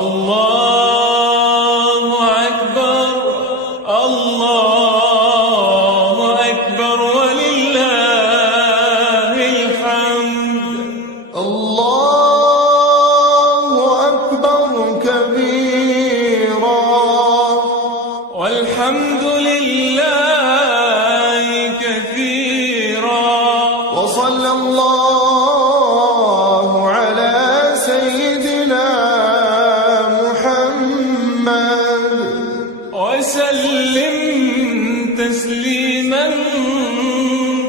الله أكبر الله أكبر ولله الحمد. الله أكبر كبيرا والحمد لله كثيرا وصلى الله على سيدنا محمد وسلم تسليما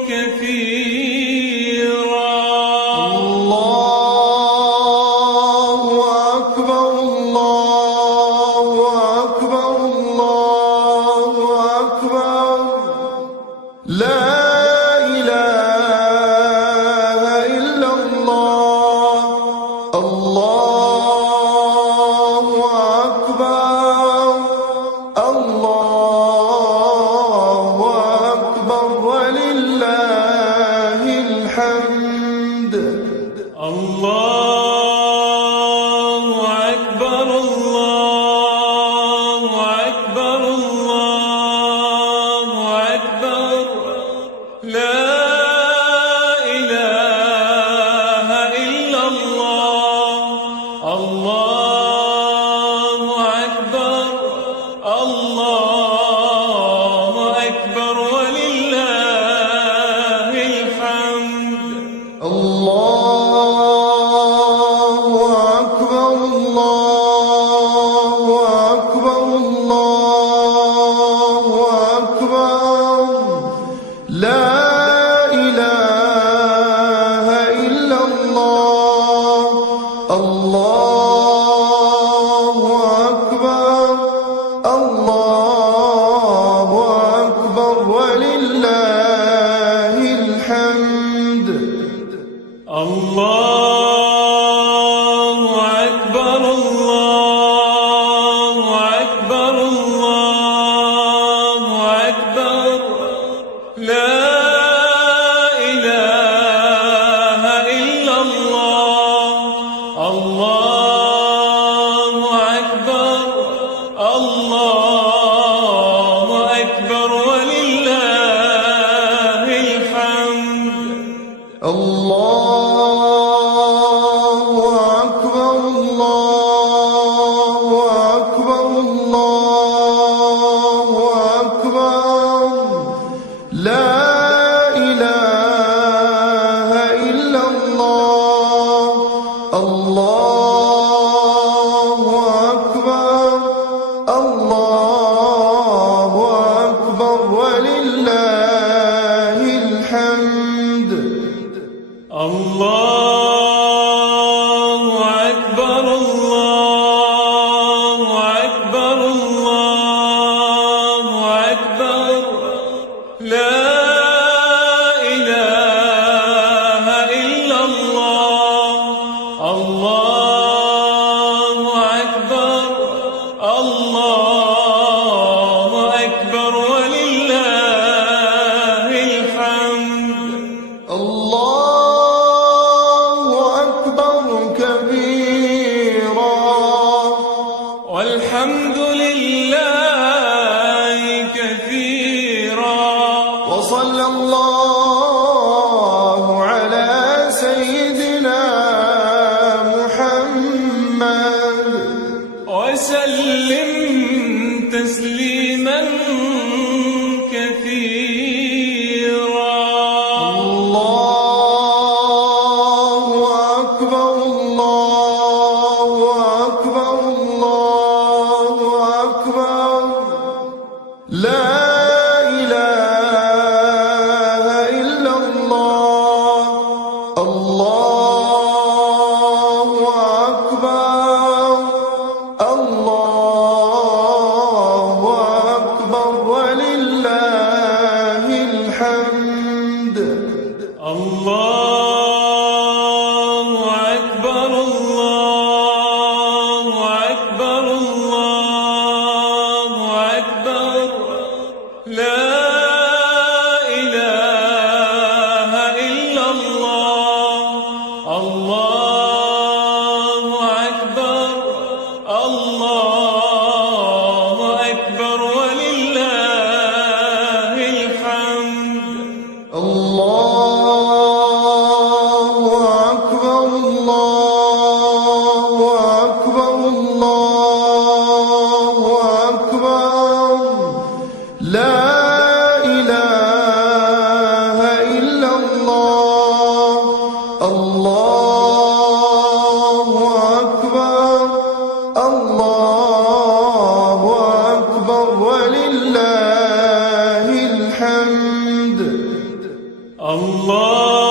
كثيرا. الله أكبر الله أكبر الله أكبر لا إله إلا الله. الله أكبر الله أكبر ولله الحمد. الله أكبر الله أكبر الله أكبر لا إله إلا الله. الله أكبر الله أكبر ولله الحمد. الله أكبر الله أكبر الله أكبر لا إله إلا الله. الله والحمد لله كثيرا وصلى الله على سيدنا محمد وسلم تسليما كثيرا. الله أكبر الله أكبر الله أكبر لا إله إلا الله. الله أكبر الله أكبر ولله الحمد. الله أكبر الله أكبر الله أكبر لا إله إلا الله. الله أكبر الله أكبر ولله الحمد. الله أكبر الله أكبر الله أكبر لا إله إلا الله. الله أكبر الله أكبر ولله الحمد. الله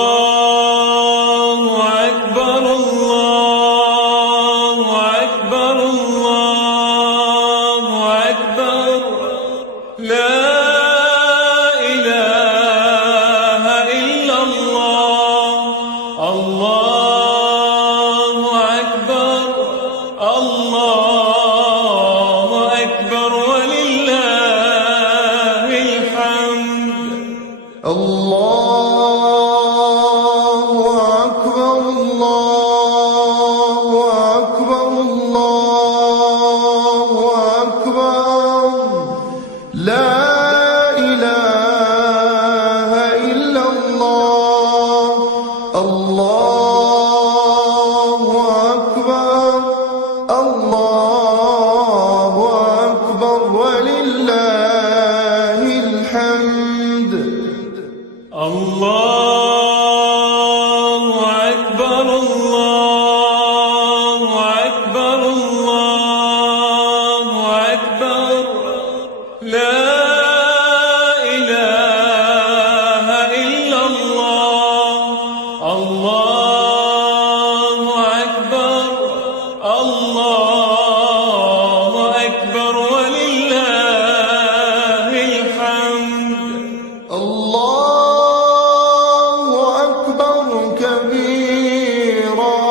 أكبر الله أكبر الله أكبر لا إله إلا الله. الله أكبر الله أكبر ولله الحمد. الله أكبر الله أكبر الله أكبر لا إله إلا الله. الله أكبر الله أكبر ولله الحمد. الله أكبر الله أكبر الله أكبر لا إله إلا الله. الله أكبر الله أكبر ولله الحمد. الله أكبر كبيرا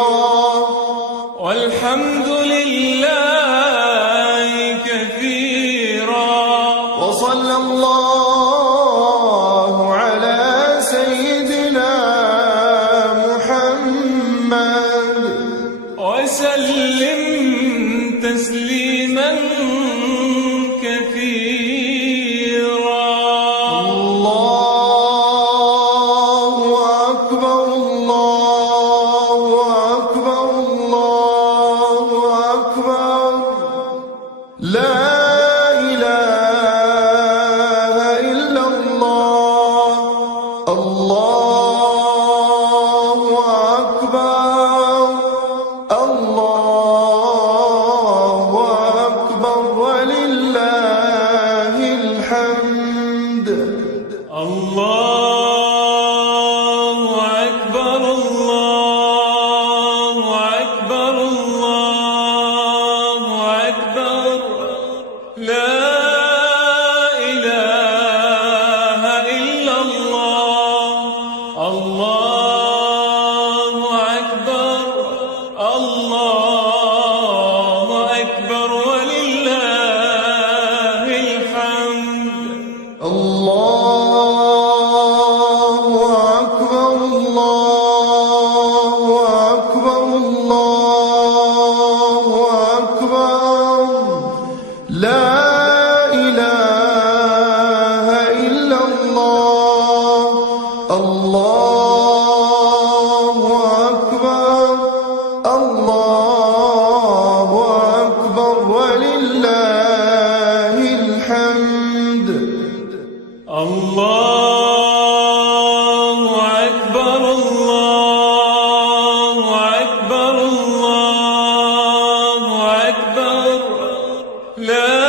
والحمد لله كثيرا وصلى الله على سيدنا محمد وسلم تسليما كثيرا. الله أكبر الله أكبر الله أكبر لا إله إلا الله. الله أكبر الله أكبر ولله الحمد. الله أكبر الله أكبر الله أكبر أكبر لا